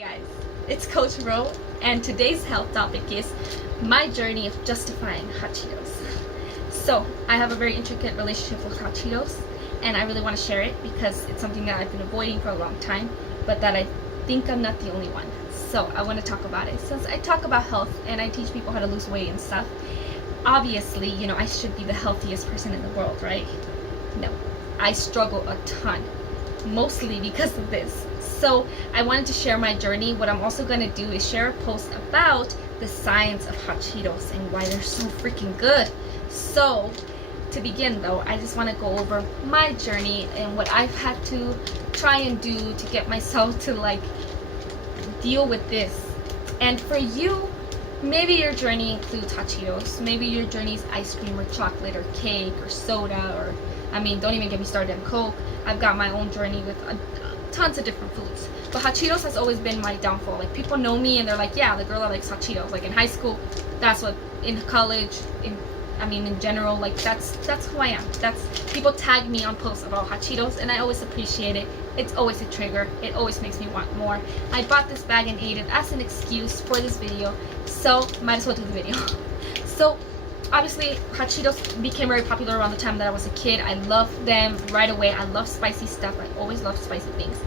Guys, it's Coach Ro, and today's health topic is my journey of justifying hot Cheetos. So, I have a very intricate relationship with hot Cheetos, and I really want to share it because it's something that I've been avoiding for a long time, but that I think I'm not the only one. So, I want to talk about it. Since I talk about health and I teach people how to lose weight and stuff, obviously, I should be the healthiest person in the world, right? No, I struggle a ton, mostly because of this. So I wanted to share my journey. What I'm also going to do is share a post about the science of hot Cheetos and why they're so freaking good. So to begin though, I just want to go over my journey and what I've had to try and do to get myself to deal with this. And for you, maybe your journey includes hot Cheetos. Maybe your journey is ice cream or chocolate or cake or soda or, don't even get me started on Coke. I've got my own journey with tons of different foods, but hot Cheetos has always been my downfall. Like, people know me and they're like, yeah, the girl that likes hot Cheetos. Like in high school, that's what, in college, in general, like that's who I am. That's, people tag me on posts about hot Cheetos and I always appreciate it. It's always a trigger. It always makes me want more. I bought this bag and ate it as an excuse for this video, so might as well do the video. So obviously hot Cheetos became very popular around the time that I was a kid. I loved them right away. I love spicy stuff. I always love spicy things,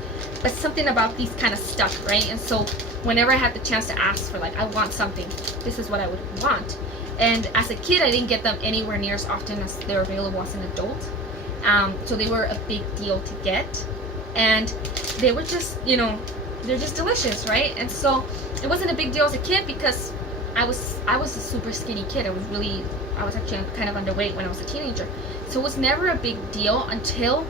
but something about these kind of stuck, right? And so whenever I had the chance to ask for, I want something, this is what I would want. And as a kid, I didn't get them anywhere near as often as they're available as an adult. So they were a big deal to get, and they were just, they're just delicious, right? And so it wasn't a big deal as a kid because I was a super skinny kid. I was actually kind of underweight when I was a teenager. So it was never a big deal until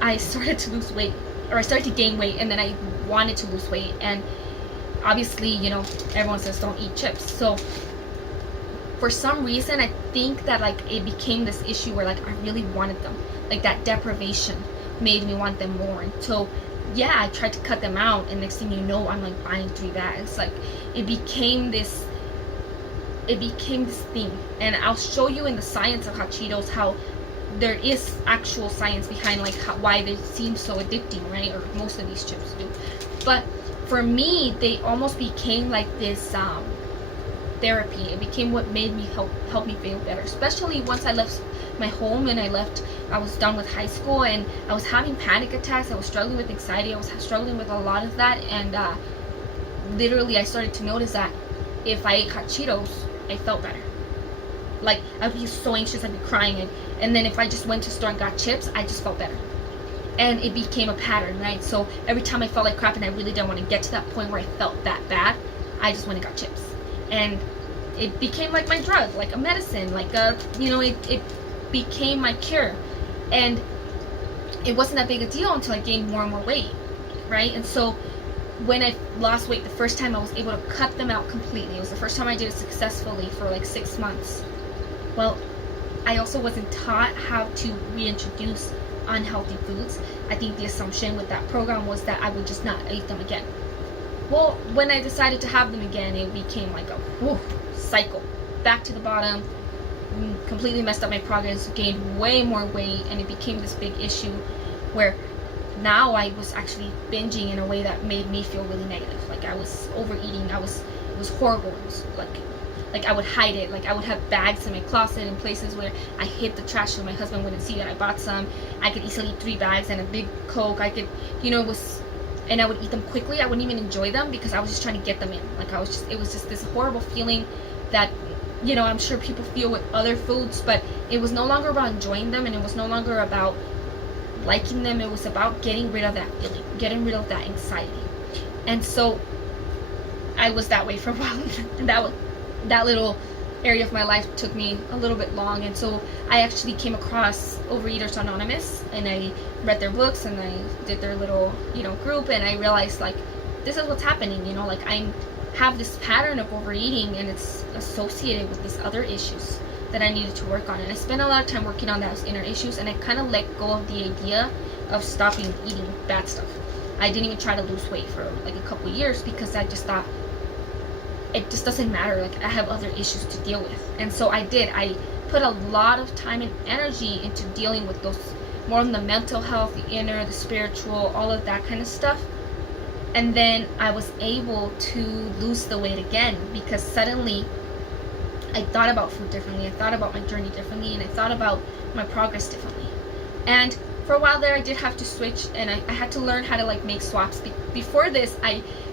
I started to lose weight, or I started to gain weight, and then I wanted to lose weight. And obviously, everyone says don't eat chips. So for some reason, I think that it became this issue where I really wanted them. That deprivation made me want them more. And so yeah, I tried to cut them out, and next thing you know, I'm buying 3 bags. It became this thing. And I'll show you in the science of hot Cheetos how there is actual science behind why they seem so addicting, right? Or most of these chips do. But for me, they almost became this therapy. It became what made me help me feel better, especially once I left my home and I was done with high school, and I was having panic attacks. I was struggling with anxiety. I was struggling with a lot of that, and literally I started to notice that if I ate hot Cheetos, I felt better. I'd be so anxious, I'd be crying, and then if I just went to the store and got chips, I just felt better. And it became a pattern, right? So every time I felt like crap and I really didn't want to get to that point where I felt that bad, I just went and got chips. And it became like my drug, like a medicine, it became my cure. And it wasn't that big a deal until I gained more and more weight, right? And so when I lost weight the first time, I was able to cut them out completely. It was the first time I did it successfully for 6 months. Well, I also wasn't taught how to reintroduce unhealthy foods. I think the assumption with that program was that I would just not eat them again. Well, when I decided to have them again, it became a cycle. Back to the bottom, completely messed up my progress, gained way more weight, and it became this big issue where now I was actually binging in a way that made me feel really negative. I was overeating. It was horrible. It was I would hide it. I would have bags in my closet in places where I hid the trash so my husband wouldn't see that I bought some. I could easily eat 3 bags and a big Coke. I could, and I would eat them quickly. I wouldn't even enjoy them because I was just trying to get them in. It was just this horrible feeling that, I'm sure people feel with other foods, but it was no longer about enjoying them, and it was no longer about liking them. It was about getting rid of that feeling, getting rid of that anxiety. And so I was that way for a while. And that little area of my life took me a little bit long. And so I actually came across Overeaters Anonymous, and I read their books, and I did their little group, and I realized this is what's happening. I have this pattern of overeating, and it's associated with these other issues that I needed to work on. And I spent a lot of time working on those inner issues, and I kind of let go of the idea of stopping eating bad stuff. I didn't even try to lose weight for a couple years because I just thought it just doesn't matter. I have other issues to deal with. And so I put a lot of time and energy into dealing with those, more on the mental health, the inner, the spiritual, all of that kind of stuff. And then I was able to lose the weight again, because suddenly I thought about food differently, I thought about my journey differently, and I thought about my progress differently. And for a while there, I did have to switch, and I had to learn how to like make swaps. Before this,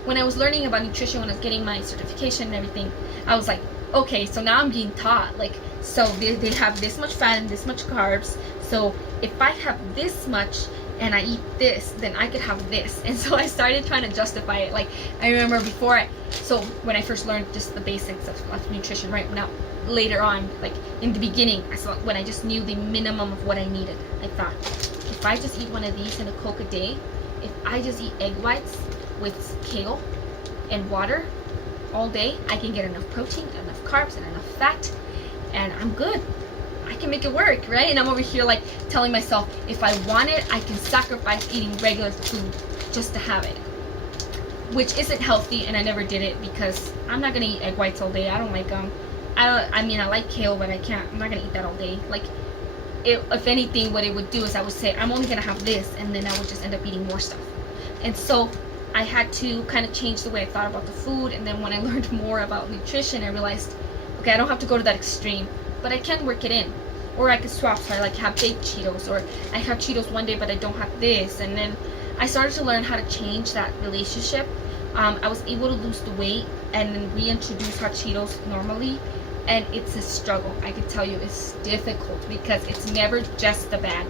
when I was learning about nutrition, when I was getting my certification and everything, I was like, okay, so now I'm being taught, like, so they have this much fat and this much carbs, so if I have this much and I eat this, then I could have this. And so I started trying to justify it. Like, I remember so when I first learned just the basics of nutrition, right? Now, later on, like in the beginning, when I just knew the minimum of what I needed, I thought, if I just eat one of these and a Coke a day, if I just eat egg whites with kale and water all day, I can get enough protein, enough carbs, and enough fat, and I'm good. I can make it work, right? And I'm over here like telling myself, if I want it, I can sacrifice eating regular food just to have it, which isn't healthy. And I never did it because I'm not gonna eat egg whites all day. I don't like them. I like kale, but I'm not gonna eat that all day. Like, if anything, what it would do is I would say, I'm only gonna have this, and then I would just end up eating more stuff. And so I had to kind of change the way I thought about the food. And then when I learned more about nutrition, I realized, okay, I don't have to go to that extreme, but I can work it in. Or I could swap, so I like have baked Cheetos, or I have Cheetos one day but I don't have this. And then I started to learn how to change that relationship. I was able to lose the weight and then reintroduce hot Cheetos normally, and it's a struggle. I can tell you it's difficult, because it's never just the bad,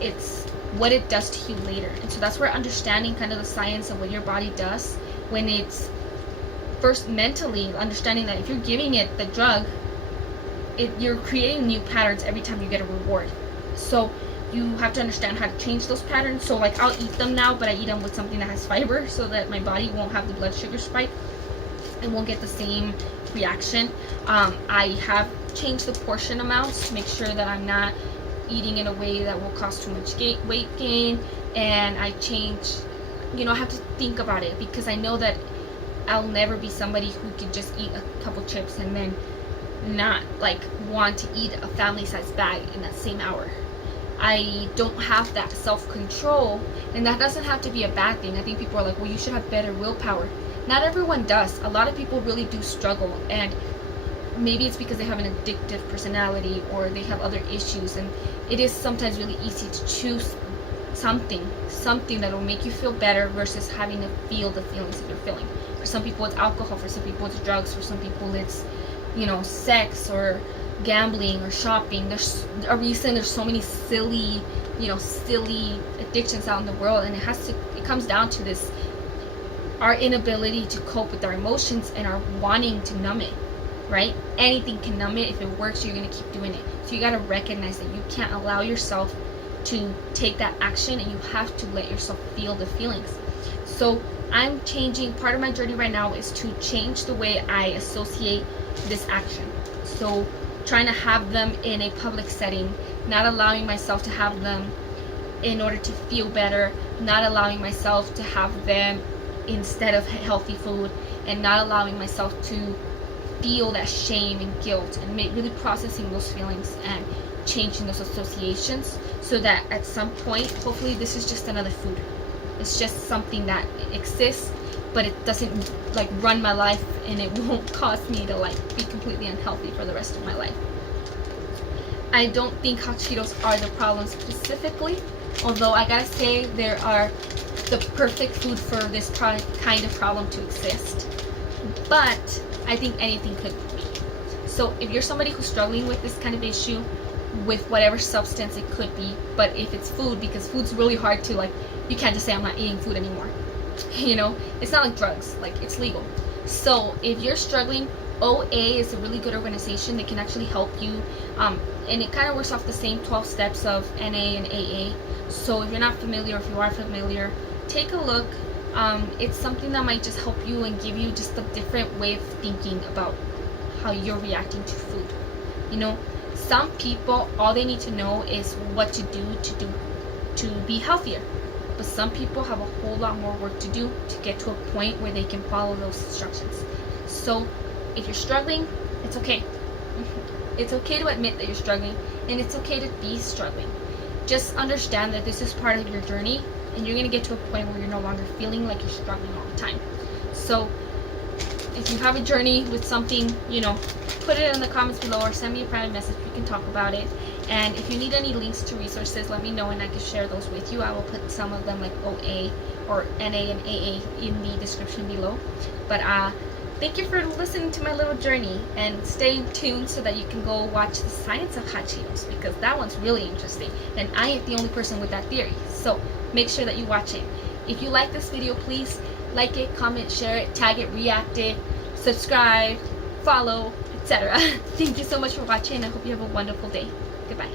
it's what it does to you later. And so that's where understanding kind of the science of what your body does, when it's first mentally understanding that if you're giving it the drug, you're creating new patterns every time you get a reward. So you have to understand how to change those patterns. So like, I'll eat them now, but I eat them with something that has fiber, so that my body won't have the blood sugar spike and won't get the same reaction. I have changed the portion amounts to make sure that I'm not eating in a way that will cause too much weight gain. And I change, I have to think about it, because I know that I'll never be somebody who could just eat a couple chips and then not like want to eat a family-sized bag in that same hour. I don't have that self-control, and that doesn't have to be a bad thing. I think people are like, well, you should have better willpower. Not everyone does. A lot of people really do struggle, and maybe it's because they have an addictive personality or they have other issues, and it is sometimes really easy to choose something that will make you feel better versus having to feel the feelings that you're feeling. For some people it's alcohol, for some people it's drugs, for some people it's sex or gambling or shopping. There's a reason there's so many silly addictions out in the world, and it comes down to this, our inability to cope with our emotions and our wanting to numb it, right? Anything can numb it. If it works, you're going to keep doing it. So you got to recognize that you can't allow yourself to take that action, and you have to let yourself feel the feelings. So I'm changing. Part of my journey right now is to change the way I associate this action. So trying to have them in a public setting, not allowing myself to have them in order to feel better, not allowing myself to have them instead of healthy food, and not allowing myself to feel that shame and guilt, and really processing those feelings and changing those associations, so that at some point, hopefully this is just another food. It's just something that exists, but it doesn't like run my life, and it won't cause me to like be completely unhealthy for the rest of my life. I don't think hot Cheetos are the problem specifically, although I gotta say there are the perfect food for this kind of problem to exist. But I think anything could be. So if you're somebody who's struggling with this kind of issue, with whatever substance it could be, but if it's food, because food's really hard to like, you can't just say I'm not eating food anymore. It's not like drugs, like it's legal. So if you're struggling, OA is a really good organization that can actually help you, and it kind of works off the same 12 steps of NA and AA. So if you're not familiar, or if you are familiar, take a look. It's something that might just help you and give you just a different way of thinking about how you're reacting to food. Some people, all they need to know is what to do to be healthier. But some people have a whole lot more work to do to get to a point where they can follow those instructions. So if you're struggling, it's okay. It's okay to admit that you're struggling, and it's okay to be struggling. Just understand that this is part of your journey, and you're going to get to a point where you're no longer feeling like you're struggling all the time. So if you have a journey with something, put it in the comments below or send me a private message. We can talk about it. And if you need any links to resources, let me know and I can share those with you. I will put some of them like OA or NA and AA in the description below. But thank you for listening to my little journey, and stay tuned so that you can go watch the science of hot Cheetos, because that one's really interesting and I ain't the only person with that theory. So make sure that you watch it. If you like this video, please like it, comment, share it, tag it, react it, subscribe, follow, etc. Thank you so much for watching. I hope you have a wonderful day. Goodbye.